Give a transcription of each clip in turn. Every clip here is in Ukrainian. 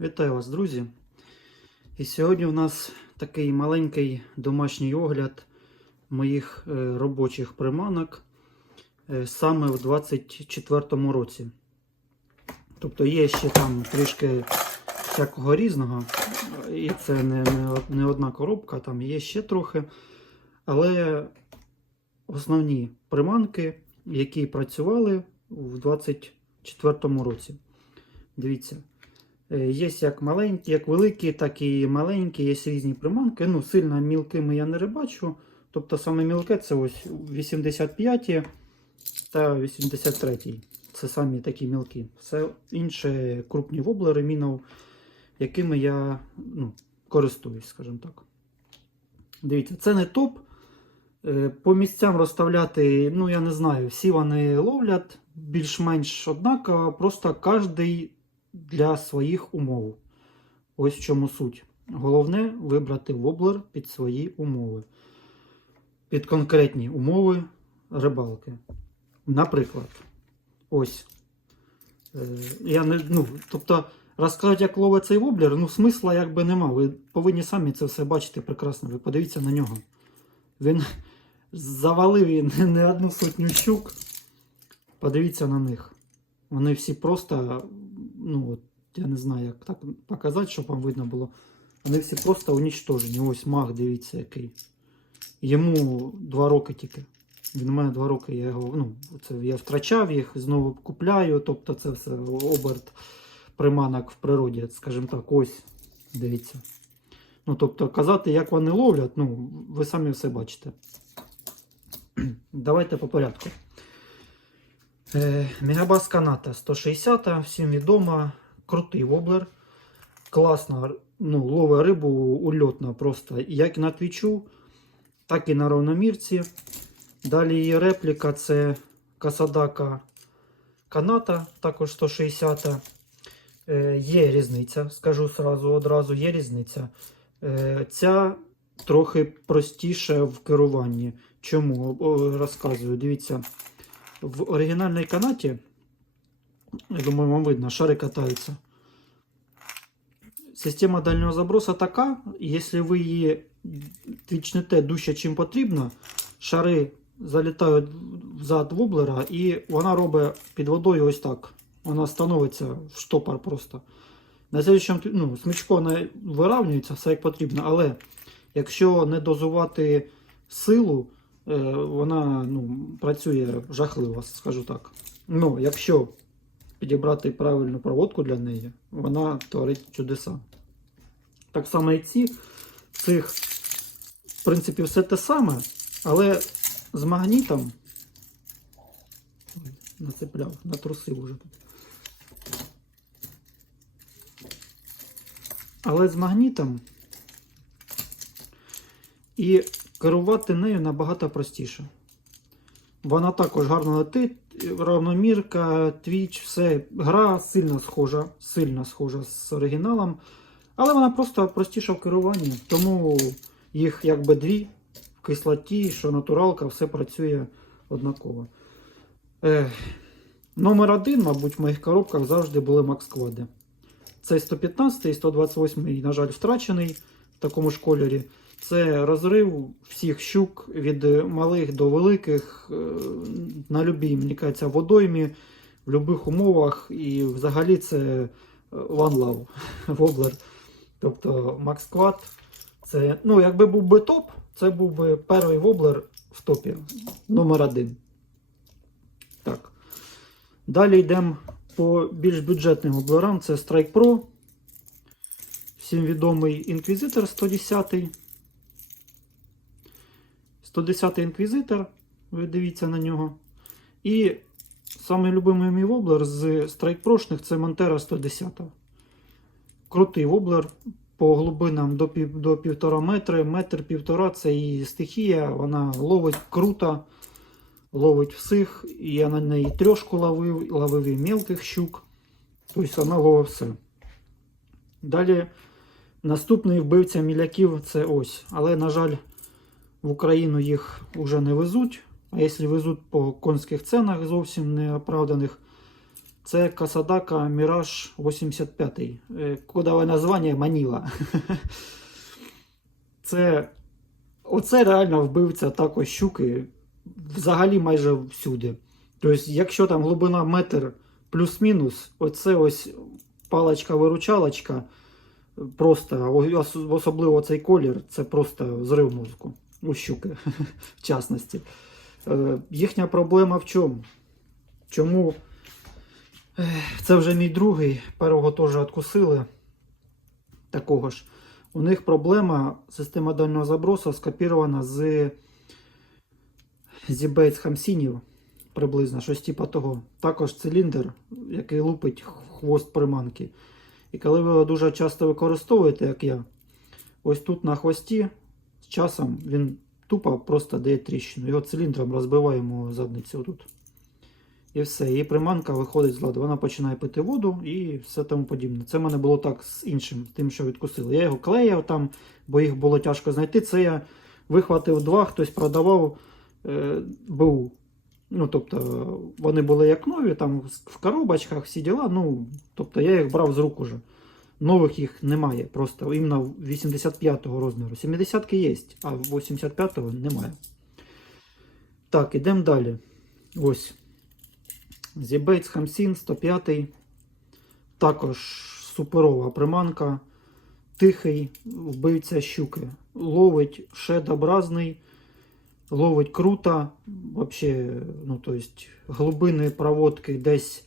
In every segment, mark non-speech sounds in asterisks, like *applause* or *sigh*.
Вітаю вас, друзі! І сьогодні у нас такий маленький домашній огляд моїх е, робочих приманок е, саме в 24-му році. Тобто є ще там трішки всякого різного, і це не, не, не одна коробка, там є ще трохи. Але основні приманки, які працювали в 24-му році. Дивіться. Е, Є як маленькі, як великі, так і маленькі, є різні приманки. Ну, сильно мілкими я не рибачу. Тобто саме мілке це ось 85 та 83. Це самі такі мілкі. Все інше крупні воблери мінов, якими я ну, користуюсь, скажімо так. Дивіться, це не топ. Е, По місцям розставляти, ну я не знаю, всі вони ловлять більш-менш однаково, просто кожний для своїх умов. Ось в чому суть. Головне вибрати воблер під свої умови. Під конкретні умови рибалки. Наприклад, ось. Е, Я не, ну, тобто, розказати, як ловить цей воблер, ну, смисла якби нема. Ви повинні самі це все бачити прекрасно. Ви подивіться на нього. Він *laughs* завалив не одну сотню щук. Подивіться на них. Вони всі просто, ну от, я не знаю, як так показати, щоб вам видно було. Вони всі просто унічтожені. Ось маг, дивіться, який. Йому два роки тільки. Він у мене два роки, я його, ну, це я втрачав їх, знову купляю. Тобто це все оберт приманок в природі, скажімо так, ось. Дивіться. Ну, тобто, казати, як вони ловлять, ну, ви самі все бачите. *clears throat* Давайте по порядку. Е, Мегабас Каната 160, всім відома, крутий воблер. Класно ну, ловить рибу ульотно просто як на твічу, так і на равномірці. Далі її репліка це Касадака Каната, також 160. Е, є різниця, скажу сразу, одразу є різниця. Е, ця трохи простіша в керуванні. Чому? Розказую. Дивіться. В оригінальній канаті, я думаю, вам видно, шари катаються. Система дальнього забросу така, якщо ви її твічнете дужче, чим потрібно, шари залітають взад воблера і вона робить під водою ось так. Вона становиться в штопор просто. На слідчому ну, смичко вона виравнюється, все як потрібно, але якщо не дозувати силу, вона ну, працює жахливо, скажу так. Ну, якщо підібрати правильну проводку для неї, вона творить чудеса. Так само і ці, цих, в принципі, все те саме, але з магнітом. Нацепляв, натрусив уже тут. Але з магнітом і керувати нею набагато простіше. Вона також гарно летить, равномірка, твіч, все. Гра сильно схожа, сильно схожа з оригіналом. Але вона просто простіша в керуванні. Тому їх якби дві в кислоті, що натуралка, все працює однаково. Е, номер один, мабуть, в моїх коробках завжди були Максквади. Цей 115 і 128, на жаль, втрачений в такому ж кольорі. Це розрив всіх щук від малих до великих е, на любій, мені кажеться, водоймі, в будь-яких умовах. І взагалі це е, One Love *laughs* воблер. Тобто Max Quad. Це, ну, якби був би топ, це був би перший воблер в топі. Номер один. Так. Далі йдемо по більш бюджетним воблерам. Це Strike Pro. Всім відомий інквізитор 110. 110 інквізитор, ви дивіться на нього. І самий любимий мій воблер з Strike Прошних це Montero 110. Крутий воблер по глибинам до, пів, до півтора метри, метр півтора це її стихія, вона ловить круто, ловить всіх. Я на неї трьошку ловив, ловив і мелких щук. Тобто вона ловить все. Далі наступний вбивця міляків це ось. Але, на жаль, в Україну їх вже не везуть. А якщо везуть по конських ценах зовсім неоправданих, Це Касадака Mirage 85. Е, Кодове названня Маніла. *laughs* Це. Оце реально вбивця також щуки взагалі майже всюди. Тобто, якщо там глибина метр плюс-мінус, оце ось паличка-виручалочка, просто особливо цей колір, це просто зрив мозку у щуки, в частності. Е, Їхня проблема в чому? Чому Ех, це вже мій другий, першого теж відкусили такого ж. У них проблема система дальнього забросу скопірована з Зібейт Хамсінів приблизно, щось типу того. Також циліндр, який лупить хвост приманки. І коли ви його дуже часто використовуєте, як я, ось тут на хвості з часом він тупо просто дає тріщину. Його циліндром розбиваємо задницю тут. І все. І приманка виходить з ладу. Вона починає пити воду і все тому подібне. Це в мене було так з іншим, тим, що відкусили. Я його клеїв там, бо їх було тяжко знайти. Це я вихватив два, хтось продавав е, БУ. Ну, тобто, вони були як нові, там в коробочках всі діла. Ну, тобто я їх брав з рук уже. Нових їх немає. Просто іменно 85-го розміру. 70-ки є, а 85-го немає. Так, ідемо далі. Ось. Зібейтс Хамсін 105. Також суперова приманка. Тихий вбивця щуки. Ловить шедобразний, ловить круто. Вообще, ну, то глибини проводки десь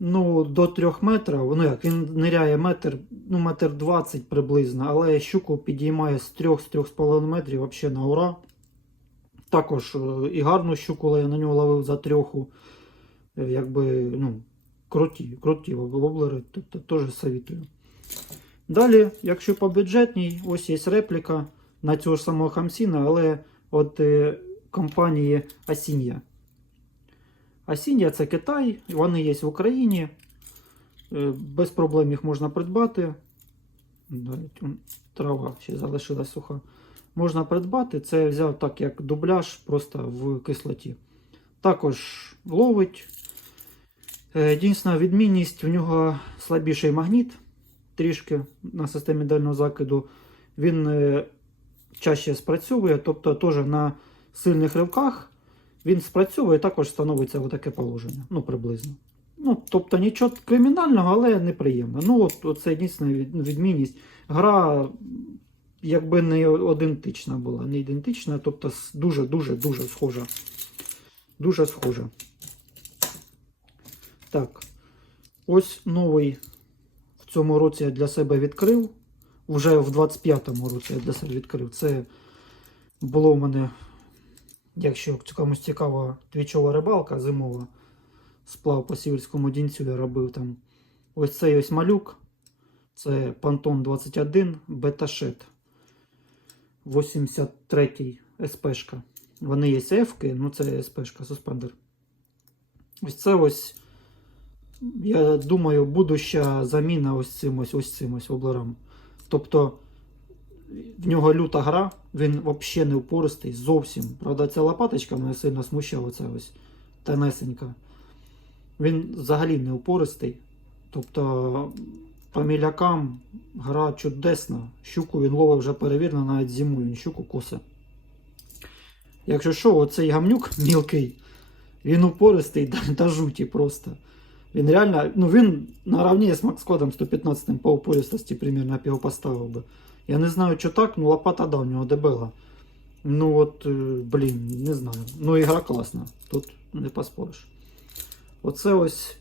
ну, до 3 метрів. Ну як, він ниряє метр, ну, метр 20 приблизно, але щуку підіймає з 3-3,5 метрів вообще на ура. Також е, і гарну щуку я на нього ловив за трьоху. Е, Якби, ну, круті, круті воблери, тобто теж советую. Далі, якщо по бюджетній, ось є репліка на цього ж самого Хамсіна, але від е, компанії Асінія. Асінія це Китай, вони є в Україні. Е, Без проблем їх можна придбати. Трава ще залишилась суха. Можна придбати. Це я взяв так, як дубляж, просто в кислоті. Також ловить. Е, Єдина відмінність, в нього слабіший магніт трішки на системі дальнього закиду. Він е, чаще спрацьовує, тобто теж на сильних ривках він спрацьовує, також становиться в таке положення. Ну, приблизно. Ну, тобто нічого кримінального, але неприємно. Ну, от, це єдина відмінність. Гра якби не ідентична була, не ідентична, тобто дуже-дуже дуже схожа. Дуже схожа. Так. Ось новий в цьому році я для себе відкрив. Вже в 25-му році я для себе відкрив. Це було в мене, якщо комусь цікава, твічова рибалка зимова. Сплав по сіверському дінцю я робив там. Ось цей ось малюк. Це Pantone 21 Betashет. 83 СПшка. Вони є F-ки, ну це СПшка, суспендер. Ось це ось я думаю, будуща заміна ось цим ось, ось цим ось воблерам. Тобто в нього люта гра, він взагалі не упористий зовсім. Правда, ця лопаточка мене сильно смущала, ця ось тенесенька. Він взагалі не упористий. Тобто, по мілякам гра чудесна. Щуку він ловив вже перевірено, навіть зимою він щуку косе. Якщо що, оцей гамнюк мілкий, він упористий та, та жуті просто. Він реально, ну він наравні з Макскодом 115 по упористості примерно я б його поставив би. Я не знаю, що так, ну лопата да, у дебела. Ну от, е, блін, не знаю. Ну ігра класна, тут не поспориш. Оце ось,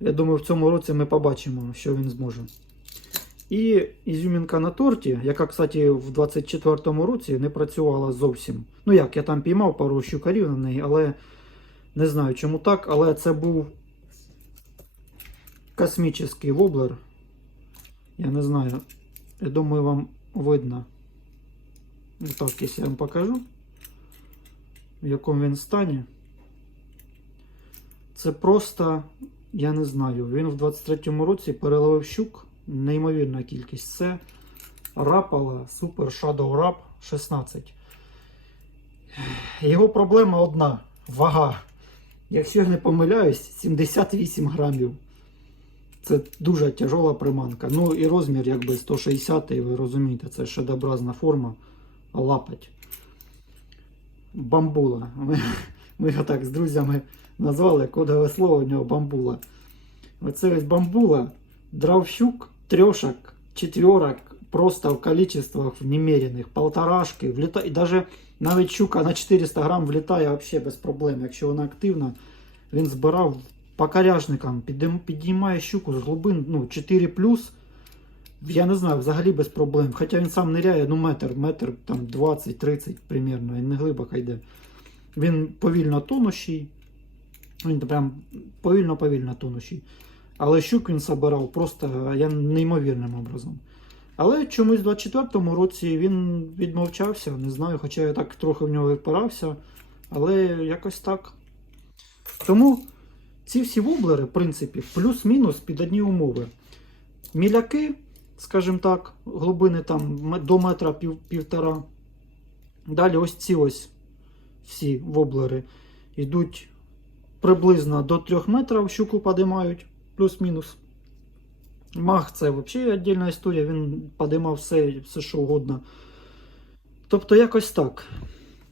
я думаю, в цьому році ми побачимо, що він зможе. І ізюмінка на торті, яка, кстати, в 24-му році не працювала зовсім. Ну як, я там піймав пару щукарів на неї, але не знаю чому так, але це був космический воблер. Я не знаю. Я думаю, вам видно. Ну, Так, якщо я вам покажу, в якому він стані. Це просто, я не знаю. Він в 23-му році переловив щук. Неймовірна кількість. Це Rapala Super Shadow Rap 16. Його проблема одна вага. якщо я не помиляюсь, 78 грамів. Це дуже тяжола приманка. Ну і розмір якби 160 ви розумієте, це шедообразна форма лапать. Бамбула. Ми, ми його так з друзями назвали, кодове слово у нього бамбула. Оце ось бамбула, дровщук, трешок, четверок, просто в количествах немеренных, полторашки, вліта... і даже навіть щука на 400 грам влітає взагалі без проблем. Якщо вона активна, він збирав по коряжникам, підійм- підіймає щуку з глибин ну, 4 я не знаю, взагалі без проблем. Хоча він сам ниряє, ну метр, метр там 20-30 примерно, він не глибоко йде. Він повільно тонущий. Він прям повільно-повільно тонущий. Але щук він собирав просто я, неймовірним образом. Але чомусь в 24-му році він відмовчався, не знаю, хоча я так трохи в нього впирався, але якось так. Тому ці всі воблери, в принципі, плюс-мінус під одні умови. Міляки, скажімо так, глибини там до метра пів, півтора. Далі ось ці ось всі воблери йдуть приблизно до 3 метрів, щуку подимають, плюс-мінус. Мах це взагалі віддільна історія, він подимав все, все що угодно. Тобто, якось так.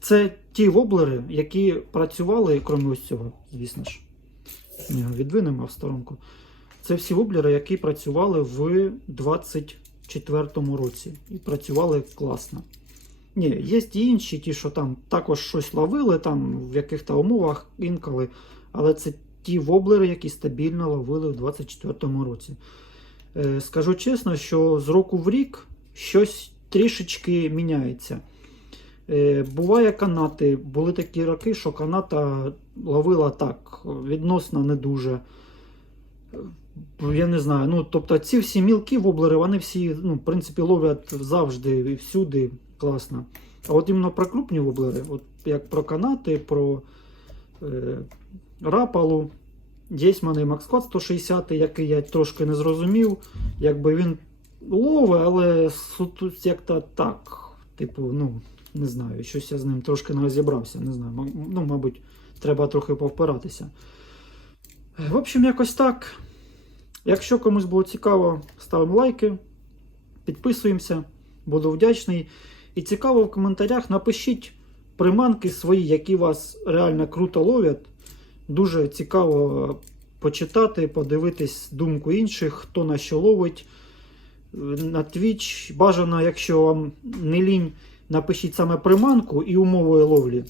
Це ті воблери, які працювали, крім ось цього, звісно ж. Відвинемо в сторонку. Це всі воблери, які працювали в 24-му році. І працювали класно. Ні, є і інші, ті, що там також щось ловили, там в яких-то умовах інколи. Але це ті воблери, які стабільно ловили в 24-му році. Е, Скажу чесно, що з року в рік щось трішечки міняється. Е, Буває канати, були такі роки, що каната ловила так, відносно не дуже. Я не знаю. Ну, тобто ці всі мілкі воблери, вони всі, ну, в принципі, ловлять завжди і всюди класно. А от іменно про крупні воблери, от як про канати, про е, рапалу. Є в мене Максквад 160, який я трошки не зрозумів. Якби він ловить, але як-то так. Типу, ну, не знаю, щось я з ним трошки не розібрався. Не знаю. Ну, мабуть, треба трохи повпиратися. В общем, якось так. Якщо комусь було цікаво, ставимо лайки, підписуємося, буду вдячний. І цікаво в коментарях напишіть приманки свої, які вас реально круто ловлять. Дуже цікаво почитати, подивитись думку інших, хто на що ловить. На Twitch бажано, якщо вам не лінь, напишіть саме приманку і умови ловлі.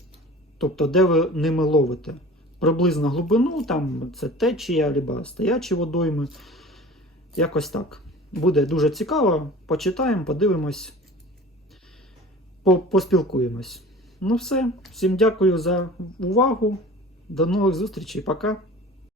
Тобто, де ви ними ловите. Приблизно глибину, там це течія, або стоячі водойми. Якось так. Буде дуже цікаво. Почитаємо, подивимось, по- поспілкуємось. Ну все, всім дякую за увагу. До нових зустрічей. Пока.